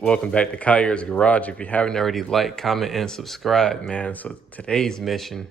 Welcome back to KHAIR'S Garage. If you haven't already, like, comment, and subscribe, man. So today's mission,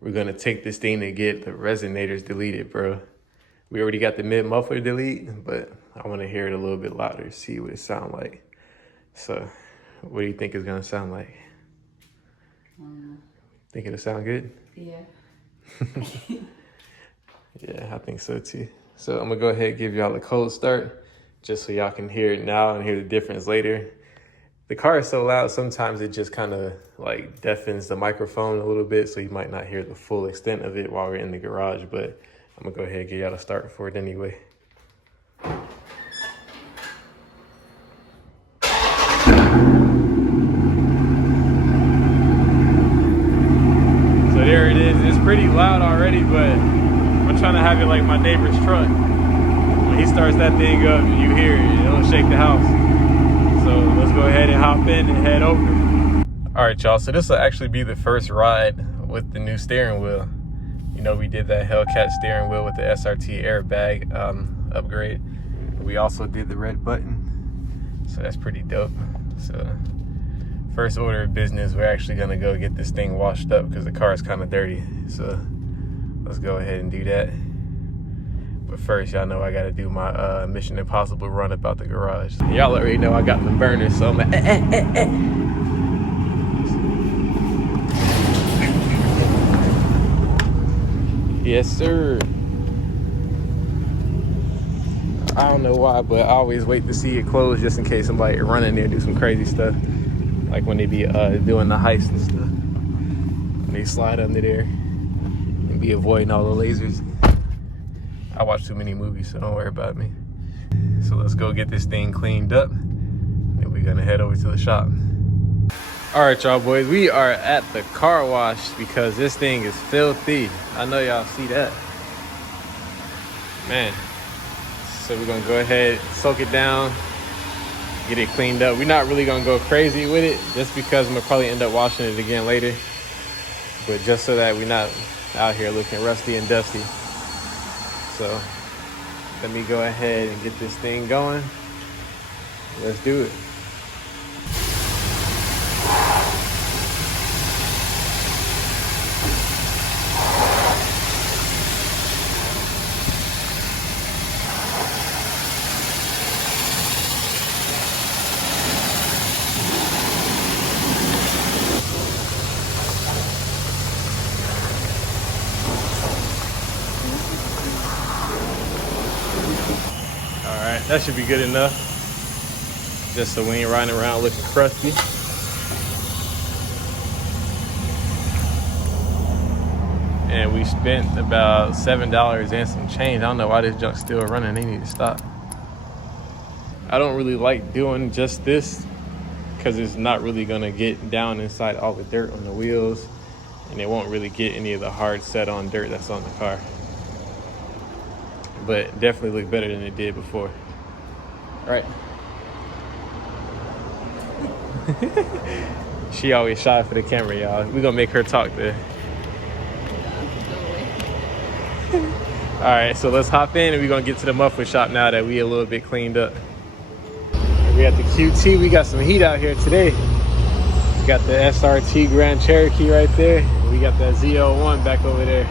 we're gonna take this thing to get the resonators deleted, bro. We already got the mid muffler delete, but I want to hear it a little bit louder, see what it sounds like. So, what do you think it's gonna sound like? Think it'll sound good? Yeah. Yeah, I think so too. So I'm gonna go ahead and give y'all a cold start, just so y'all can hear it now and hear the difference later. The car is so loud, sometimes it just kind of like deafens the microphone a little bit, so you might not hear the full extent of it while we're in the garage, but I'm gonna go ahead and get y'all a start for it anyway. So there it is. It's pretty loud already, but I'm trying to have it like my neighbor's truck. When he starts that thing up, you hear it, it'll shake the house. So let's go ahead and hop in and head over. All right, y'all, so this will actually be the first ride with the new steering wheel. You know, we did that Hellcat steering wheel with the SRT airbag upgrade. We also did the red button, so that's pretty dope. So first order of business, we're actually gonna go get this thing washed up because the car is kind of dirty. So let's go ahead and do that. But first, y'all know I gotta do my Mission Impossible run about the garage. Y'all already know I got the burner, so I'm like, Yes, sir. I don't know why, but I always wait to see it close just in case somebody run in there and do some crazy stuff. Like when they be doing the heist and stuff. When they slide under there and be avoiding all the lasers. I watch too many movies, so don't worry about me. So let's go get this thing cleaned up, and we're gonna head over to the shop. All right, y'all boys, we are at the car wash because this thing is filthy. I know y'all see that. Man, so we're gonna go ahead, soak it down, get it cleaned up. We're not really gonna go crazy with it just because I'm gonna probably end up washing it again later. But just so that we're not out here looking rusty and dusty. So let me go ahead and get this thing going. Let's do it. That should be good enough. Just so we ain't riding around looking crusty. And we spent about $7 and some change. I don't know why this junk's still running. They need to stop. I don't really like doing just this because it's not really gonna get down inside all the dirt on the wheels, and it won't really get any of the hard set on dirt that's on the car. But it definitely look better than it did before. Right. She always shy for the camera, y'all. We're gonna make her talk there. All right, so let's hop in and we're gonna get to the muffler shop now that we a little bit cleaned up. We got the QT, we got some heat out here today. We got the SRT Grand Cherokee right there. We got that Z01 back over there.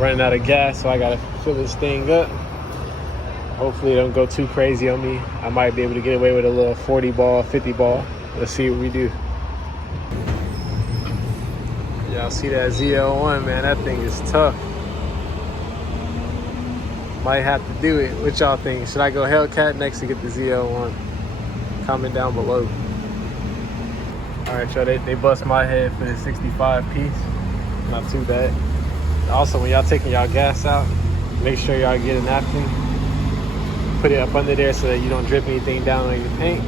Running out of gas, so I gotta fill this thing up. Hopefully it don't go too crazy on me. I might be able to get away with a little 40 ball, 50 ball. Let's see what we do. Y'all see that Z01, man? That thing is tough. Might have to do it. What y'all think? Should I go Hellcat next to get the Z01? Comment down below. All right, y'all, they bust my head for the 65 piece. Not too bad. Also, when y'all taking y'all gas out, make sure y'all get a napkin. Put it up under there so that you don't drip anything down on your paint.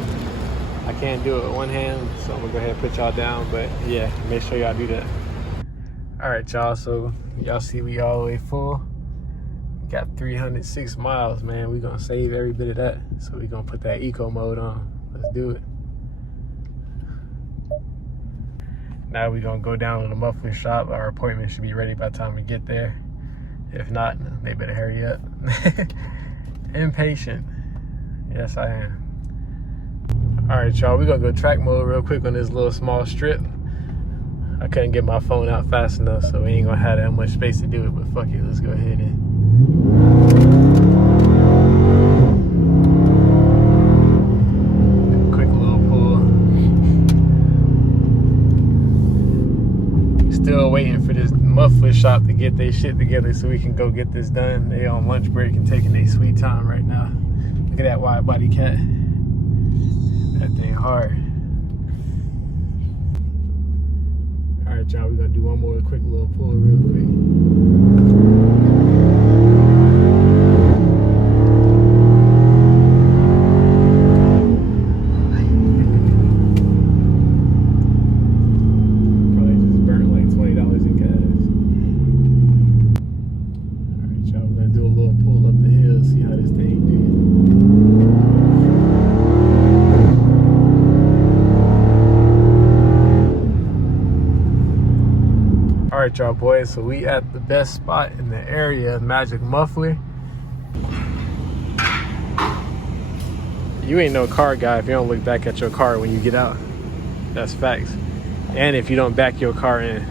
I can't do it with one hand, so I'm gonna go ahead and put y'all down, but yeah, make sure y'all do that. All right, y'all, so y'all see we all the way full. Got 306 miles, man. We're gonna save every bit of that. So we're gonna put that eco mode on. Let's do it. Now we're gonna go down to the muffler shop. Our appointment should be ready by the time we get there. If not, they better hurry up. Impatient. Yes, I am. All right, y'all, we're gonna go track mode real quick on this little small strip. I couldn't get my phone out fast enough, so we ain't gonna have that much space to do it, but fuck it, let's go ahead and quick little pull. Still waiting for this muffler shop to get their shit together so we can go get this done. They on lunch break and taking their sweet time right now. Look at that wide body cat. That thing hard. All right, y'all, we're gonna do one more quick little pull real quick. Probably just burnt like $20 in gas. All right, y'all, we're gonna do a little pull up the hill, see how this thing do. All right, y'all boys, so we at the best spot in the area, Magic Muffler. You ain't no car guy if you don't look back at your car when you get out. That's facts. And if you don't back your car in.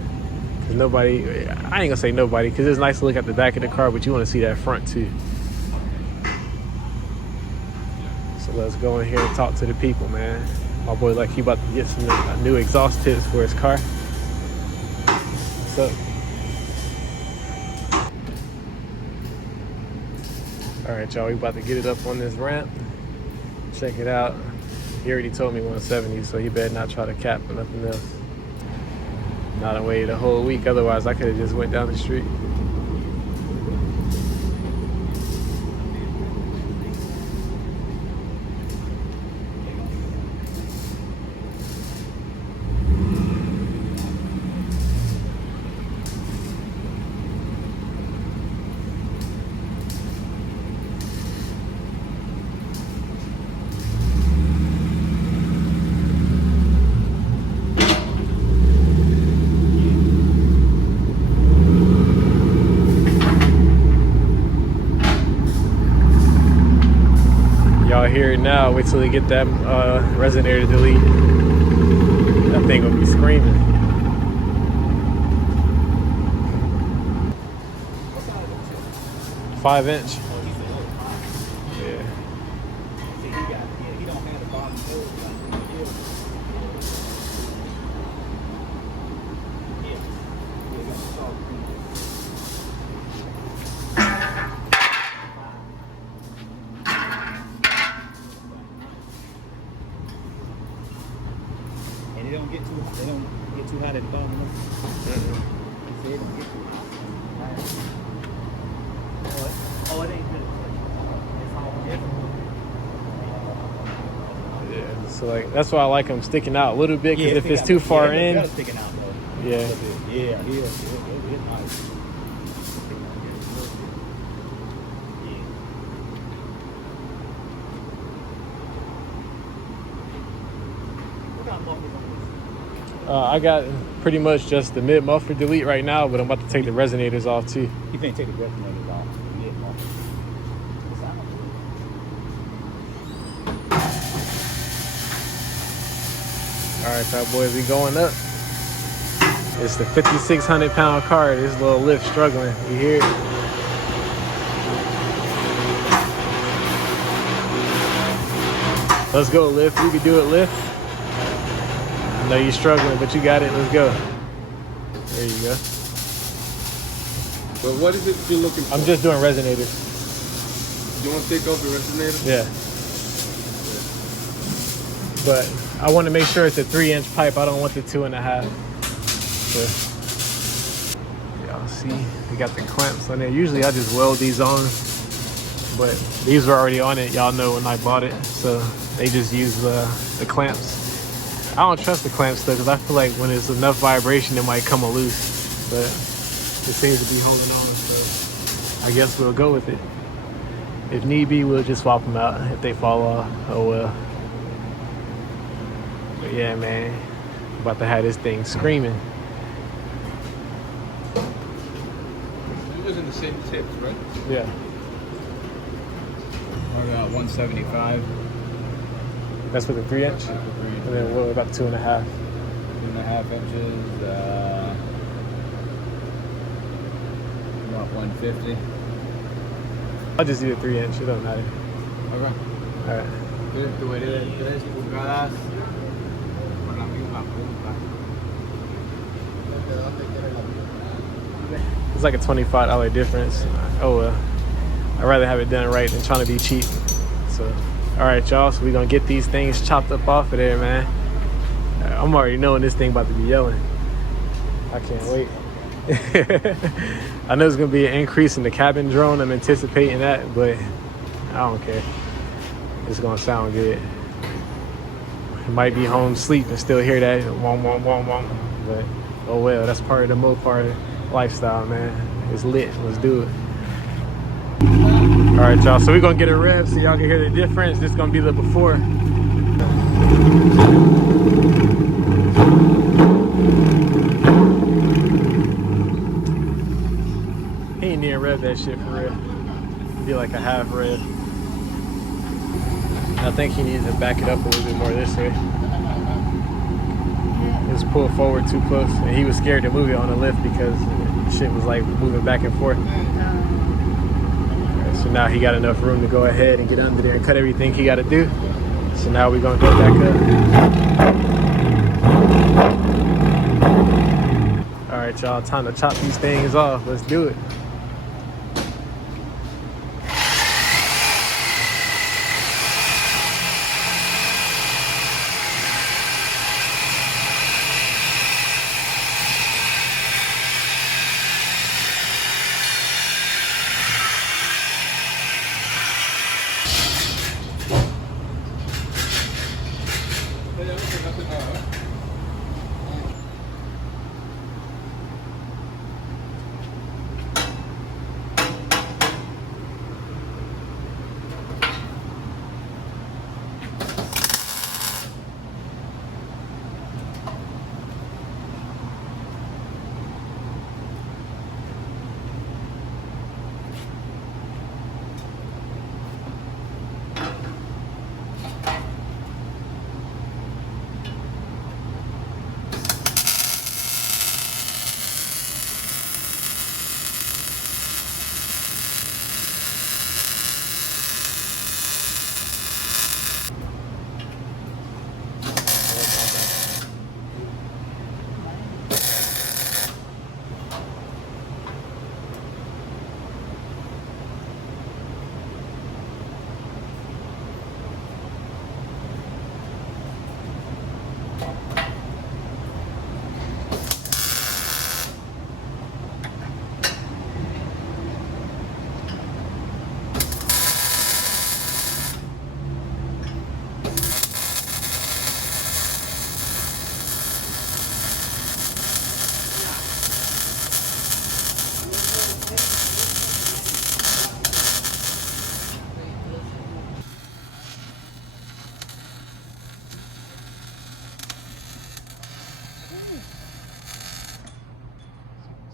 Cause nobody, I ain't gonna say nobody, cause it's nice to look at the back of the car, but you wanna see that front too. So let's go in here and talk to the people, man. My boy like he about to get some new exhaust tips for his car. So, all right, y'all, we about to get it up on this ramp. Check it out. He already told me 170, so he better not try to cap or nothing else. Not to wait a whole week, otherwise I could have just went down the street. Y'all hear it now. Wait till they get that resonator deleted. That thing will be screaming. What size is it? 5-inch. Oh, he's a little. Yeah. See, he don't have the bottom toe like the hill. Yeah. He got the soft cream. And they don't get too hot at the bottom. They don't get too hot. Oh, it ain't good. It's all different. Yeah. So like that's why I like them sticking out a little bit, because if it's too far in, sticking out though. yeah. Yeah, it is. It's nice. What kind of mufflers on this? I got pretty much just the mid muffler delete right now, but I'm about to take the resonators off too. You can't take the resonators off. Mid muffler. All right, y'all boys, we going up. It's the 5,600 pound car. This little lift struggling. You hear it? Let's go, lift. You can do it, lift. I know you're struggling, but you got it. Let's go. There you go. But what is it you're looking for? I'm just doing resonators. You want to take off the resonator? Yeah. But I want to make sure it's a 3-inch pipe. I don't want the 2.5. So, y'all see, we got the clamps on there. Usually I just weld these on, but these were already on it. Y'all know when I bought it, so they just use the clamps. I don't trust the clamps though, because I feel like when there's enough vibration, it might come loose. But it seems to be holding on, so I guess we'll go with it. If need be, we'll just swap them out if they fall off. Oh well. But yeah, man, about to have this thing screaming. You're using the same tips, right? Yeah. I got 175. That's with the 3-inch? And then what about 2.5? 2.5 inches. About 150. I'll just do the 3-inch. It don't matter. Okay. All right. Tú eres de 3 pulgadas por la misma punta. It's like a $25 difference. Oh well. I'd rather have it done right than trying to be cheap. So, all right, y'all. So we're gonna get these things chopped up off of there, man. I'm already knowing this thing about to be yelling. I can't wait. I know there's gonna be an increase in the cabin drone. I'm anticipating that, but I don't care. It's gonna sound good. I might be home sleep and still hear that wom wom wom wom. But oh well, that's part of the Mopar lifestyle, man. It's lit. Let's do it. All right, y'all. So we're gonna get a rev so y'all can hear the difference. This is gonna be the before. He ain't even rev that shit for real. It'd be like a half rev. I think he needs to back it up a little bit more this way. It was pulled forward too close, and he was scared to move it on the lift because shit was like moving back and forth. Right, so now he got enough room to go ahead and get under there and cut everything he got to do. So now we're gonna go back up. All right, y'all, time to chop these things off. Let's do it.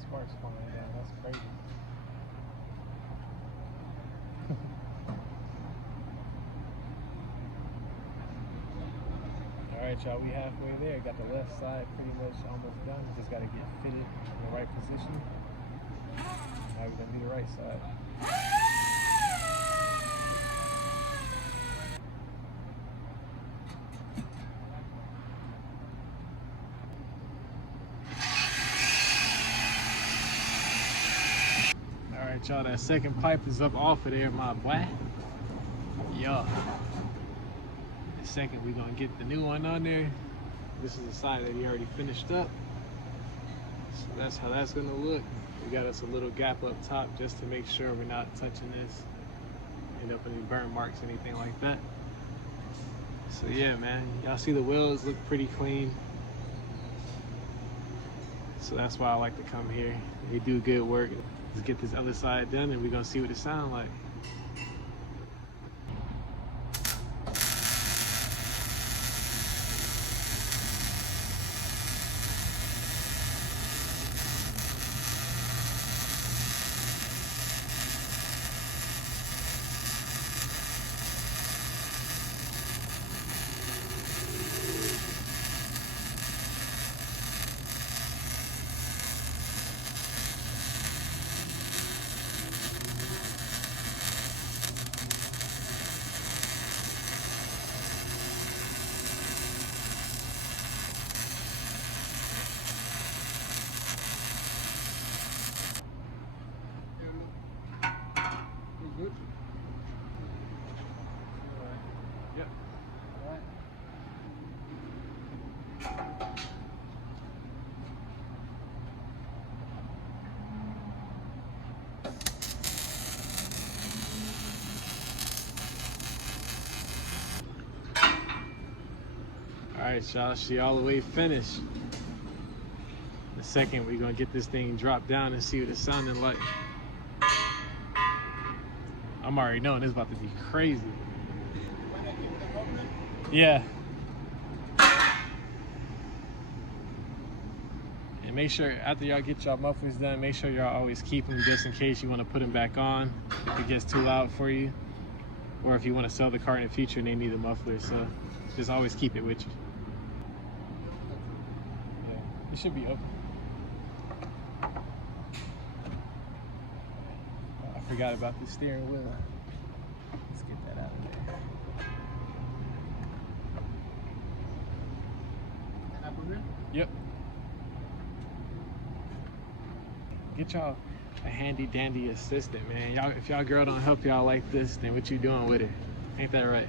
Sparks flying down. That's crazy. All right, y'all. We halfway there. Got the left side pretty much almost done. Just got to get fitted in the right position. Now we're gonna do the right side. Alright, y'all, that second pipe is up off of there, my boy. Yeah. The second, we're gonna get the new one on there. This is the side that he already finished up. So that's how that's gonna look. We got us a little gap up top just to make sure we're not touching this. End up any burn marks, anything like that. So yeah, man, y'all see the wheels look pretty clean. So that's why I like to come here. They do good work. Let's get this other side done and we're gonna see what it sounds like. right, y'all, she all the way finished. In a second, we're gonna get this thing dropped down and see what it's sounding like. I'm already knowing this is about to be crazy. Yeah. And make sure after y'all get y'all mufflers done, make sure y'all always keep them just in case you want to put them back on if it gets too loud for you, or if you want to sell the car in the future and they need a muffler. So just always keep it with you. Yeah, it should be open. I forgot about the steering wheel. Let's get that out of there. Yep. Get y'all a handy dandy assistant, man. Y'all, if y'all girl don't help y'all like this, then what you doing with her? Ain't that right?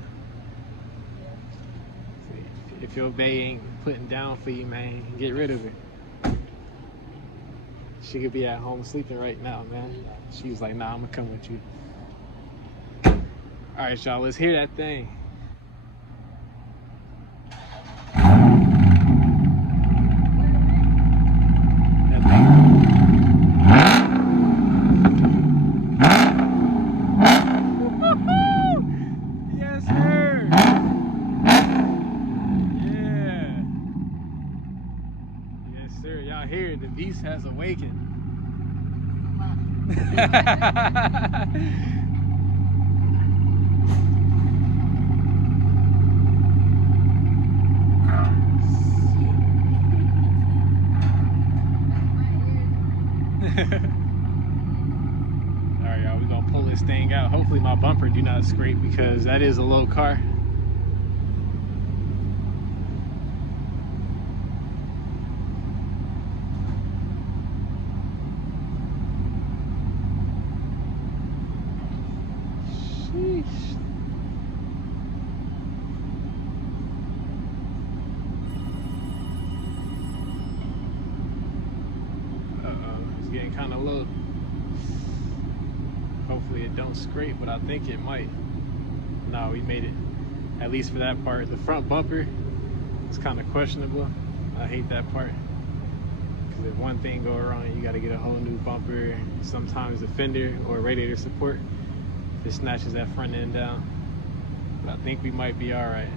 See, if your bae ain't putting down for you, man, get rid of her. She could be at home sleeping right now, man. She was like, nah, I'm gonna come with you. All right, y'all, let's hear that thing. Yes, sir. Yeah. Yes, sir. Y'all hear it. The beast has awakened. Alright, y'all, we're gonna pull this thing out. Hopefully my bumper do not scrape because that is a low car. Sheesh. It's getting kind of low. Hopefully it don't scrape, but I think it might. No, we made it. At least for that part. The front bumper is kind of questionable. I hate that part. Because if one thing go wrong, you got to get a whole new bumper. Sometimes the fender or radiator support, if it snatches that front end down. But I think we might be all right.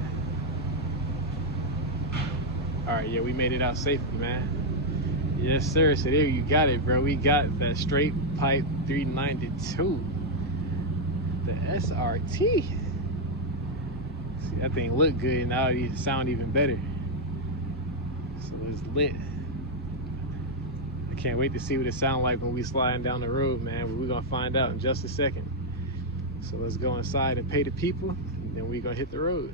All right, yeah, we made it out safely, man. Yes, sir. So there you got it, bro. We got that straight pipe 392. The SRT. See, that thing look good. Now it sound even better. So it's lit. I can't wait to see what it sound like when we sliding down the road, man. But we're gonna find out in just a second. So let's go inside and pay the people, and then we're gonna hit the road.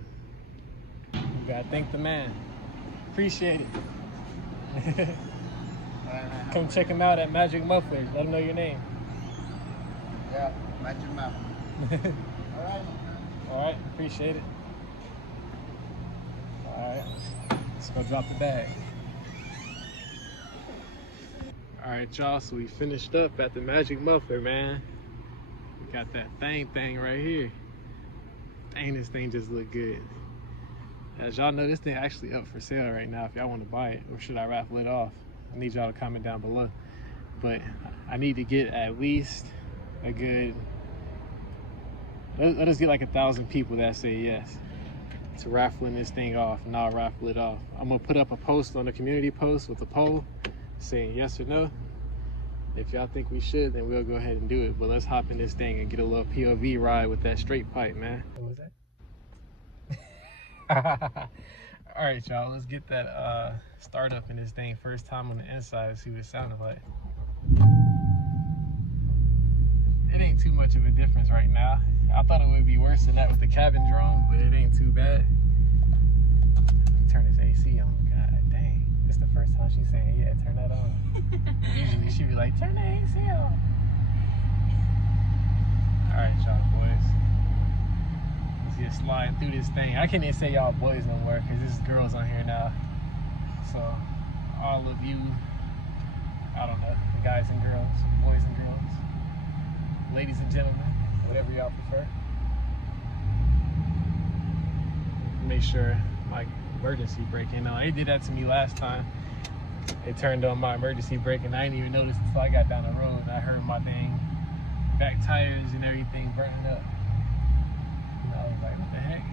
We gotta thank the man. Appreciate it. Come check him out at Magic Muffler. Let him know your name. Yeah, Magic Muffler. All right, appreciate it. All right, let's go drop the bag. All right, y'all, so we finished up at the Magic Muffler, man. We got that thing right here. Dang, this thing just look good. As y'all know, this thing actually up for sale right now if y'all want to buy it, or should I raffle it off? I need y'all to comment down below. But I need to get at least a good, let us get like 1,000 people that say yes to raffling this thing off, and I'll raffle it off. I'm gonna put up a post on the community post with a poll saying yes or no. If y'all think we should, then we'll go ahead and do it. But let's hop in this thing and get a little POV ride with that straight pipe, man. What was that? All right, y'all, let's get that start up in this thing first time on the inside and see what it sounded like. It ain't too much of a difference right now. I thought it would be worse than that with the cabin drone, but it ain't too bad. Let me turn this AC on. God dang, this is the first time she's saying, yeah, turn that on. Usually she'd be like, turn the AC on. All right, y'all boys. Just sliding through this thing. I can't even say y'all boys no more because there's girls on here now. So all of you, I don't know, guys and girls, boys and girls, ladies and gentlemen, whatever y'all prefer. Make sure my emergency braking on. They did that to me last time. They turned on my emergency brake and I didn't even notice until I got down the road and I heard my dang back tires and everything burning up. And I was like, what the heck?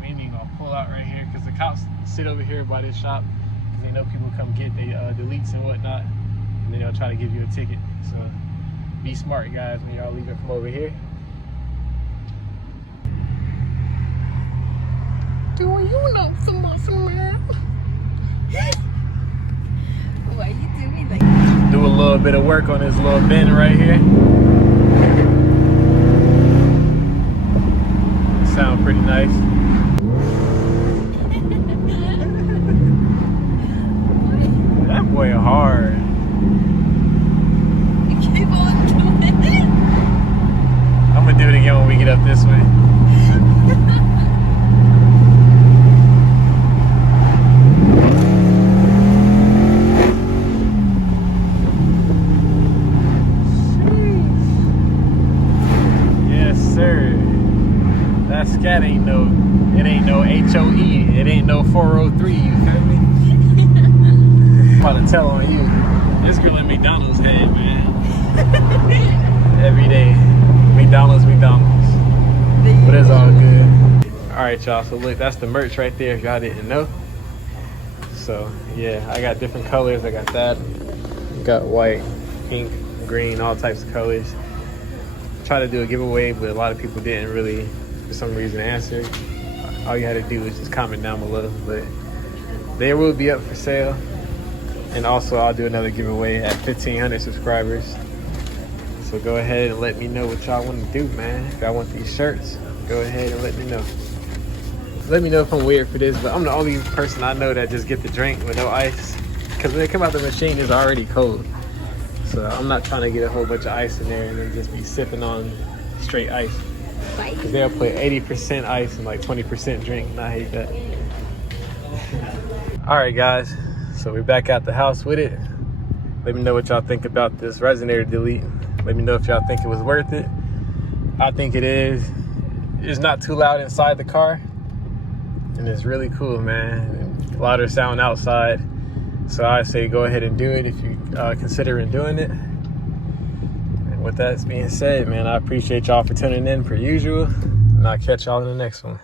We ain't even gonna pull out right here because the cops sit over here by this shop because they know people come get the deletes and whatnot, and then they'll try to give you a ticket. So be smart, guys, when y'all leaving from over here. Do you know the muffin man? Why you doing like that? Do a little bit of work on this little bend right here. Sound pretty nice. That boy hard. You keep on doing it. I'm gonna do it again when we get up this way. That Scat ain't no, it ain't no HOE, it ain't no 403, you feel me? I'm about to tell on you. This girl at McDonald's head, man. Every day, McDonald's. But it's all good. Alright, y'all, so look, that's the merch right there if y'all didn't know. So, yeah, I got different colors. I got that. Got white, pink, green, all types of colors. Try to do a giveaway, but a lot of people didn't really, for some reason, answer. All you had to do was just comment down below, but they will be up for sale. And also I'll do another giveaway at 1,500 subscribers. So go ahead and let me know what y'all want to do, man. If y'all want these shirts, go ahead and let me know. Let me know if I'm weird for this, but I'm the only person I know that just get the drink with no ice. Because when they come out the machine, it's already cold. So I'm not trying to get a whole bunch of ice in there and then just be sipping on straight ice. Because they'll put 80% ice and like 20% drink, and I hate that. Alright guys, so we're back at the house with it. Let me know what y'all think about this resonator delete. Let me know if y'all think it was worth it. I think it is. It's not too loud inside the car. And it's really cool, man. Louder sound outside. So I say go ahead and do it if you considering doing it. And with that being said, man, I appreciate y'all for tuning in per usual. And I'll catch y'all in the next one.